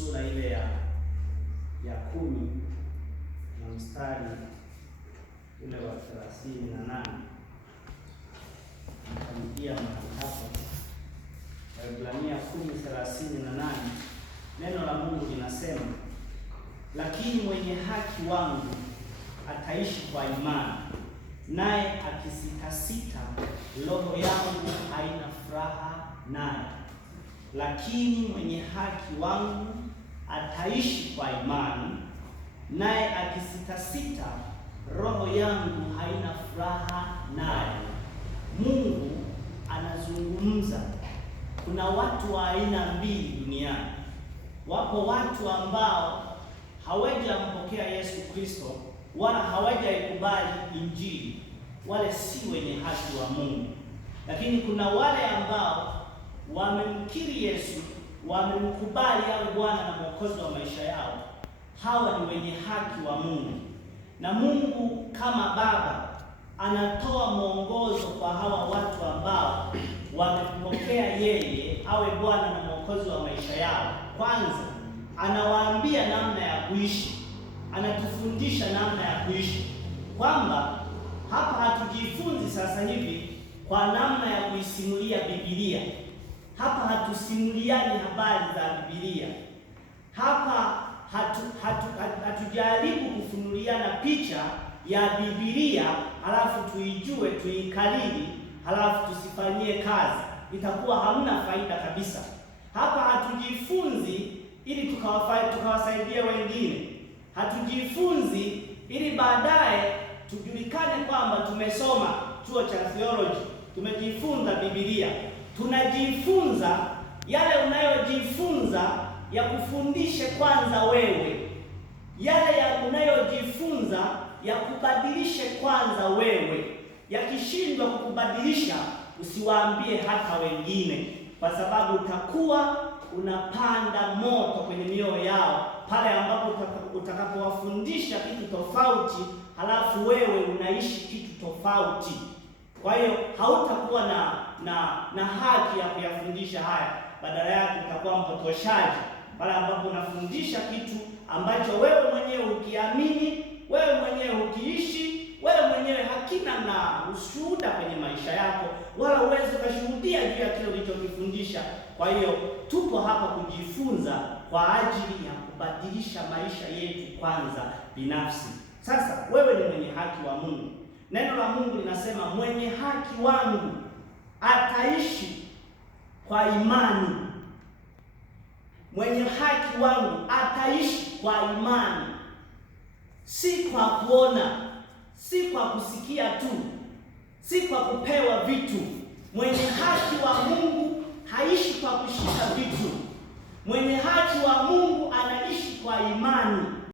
sura ile ya 10 na mstari ule wa 38. Nitarudia mahali hapo. Waebrania 10:38, neno la Mungu linasema, lakini mwenye haki wangu ataishi kwa imani, naye akisitasita, roho yangu haina furaha naye. Lakini mwenye haki wangu ataishi kwa imani, naye akisitasita, roho yangu haina furaha naye. Mungu anazungumza. Kuna watu wa aina mbili duniani. Wapo watu ambao hawajampokea Yesu Kristo wala hawajaikubali Injili, wale si wenye haki wa Mungu. Lakini kuna wale ambao wamemkiri Yesu, wamemkubali awe Bwana na Mwokozi wa maisha yao. Hawa ni wenye haki wa Mungu, na Mungu kama Baba anatoa mwongozo kwa hawa watu ambao wamempokea yeye awe Bwana na Mwokozi wa maisha yao. Kwanza anawaambia namna ya kuishi, anatufundisha namna ya kuishi, kwamba hapa hatujifunzi sasa hivi kwa namna ya kuisimulia Biblia. Hapa hatusimuliani habari za Biblia. Hapa hatujaribu kufunuliana picha ya Biblia halafu tuijue, tuikariri, halafu tusifanyie kazi. Itakuwa hamna faida kabisa. Hapa hatujifunzi ili tukawasaidia wengine. Hatujifunzi ili baadaye tujulikane kwamba tumesoma chuo cha theology, tumejifunza Biblia. Tunajifunza yale unayojifunza ya kufundishe kwanza wewe, yale ya unayojifunza ya kubadilishe kwanza wewe. Yakishindwa kukubadilisha, usiwaambie hata wengine, kwa sababu utakuwa unapanda moto kwenye mioyo yao pale ambapo utakapowafundisha kitu tofauti, halafu wewe unaishi kitu tofauti. Kwa hiyo hautakuwa na haki ya kuyafundisha haya. Badala yake utakuwa mpotoshaji pale ambapo unafundisha kitu ambacho wewe mwenyewe ukiamini, wewe mwenyewe ukiishi, wewe mwenyewe hakina na ushuhuda kwenye maisha yako, wala uweze ukashuhudia juu ya kile ulichokifundisha. Kwa hiyo tupo hapa kujifunza kwa ajili ya kubadilisha maisha yetu kwanza binafsi. Sasa wewe ni mwenye haki wa Mungu. Neno la Mungu linasema mwenye haki wangu ataishi kwa imani. Mwenye haki wangu ataishi kwa imani, si kwa kuona, si kwa kusikia tu, si kwa kupewa vitu. Mwenye haki wa Mungu haishi kwa kushika vitu. Mwenye haki wa Mungu anaishi kwa imani.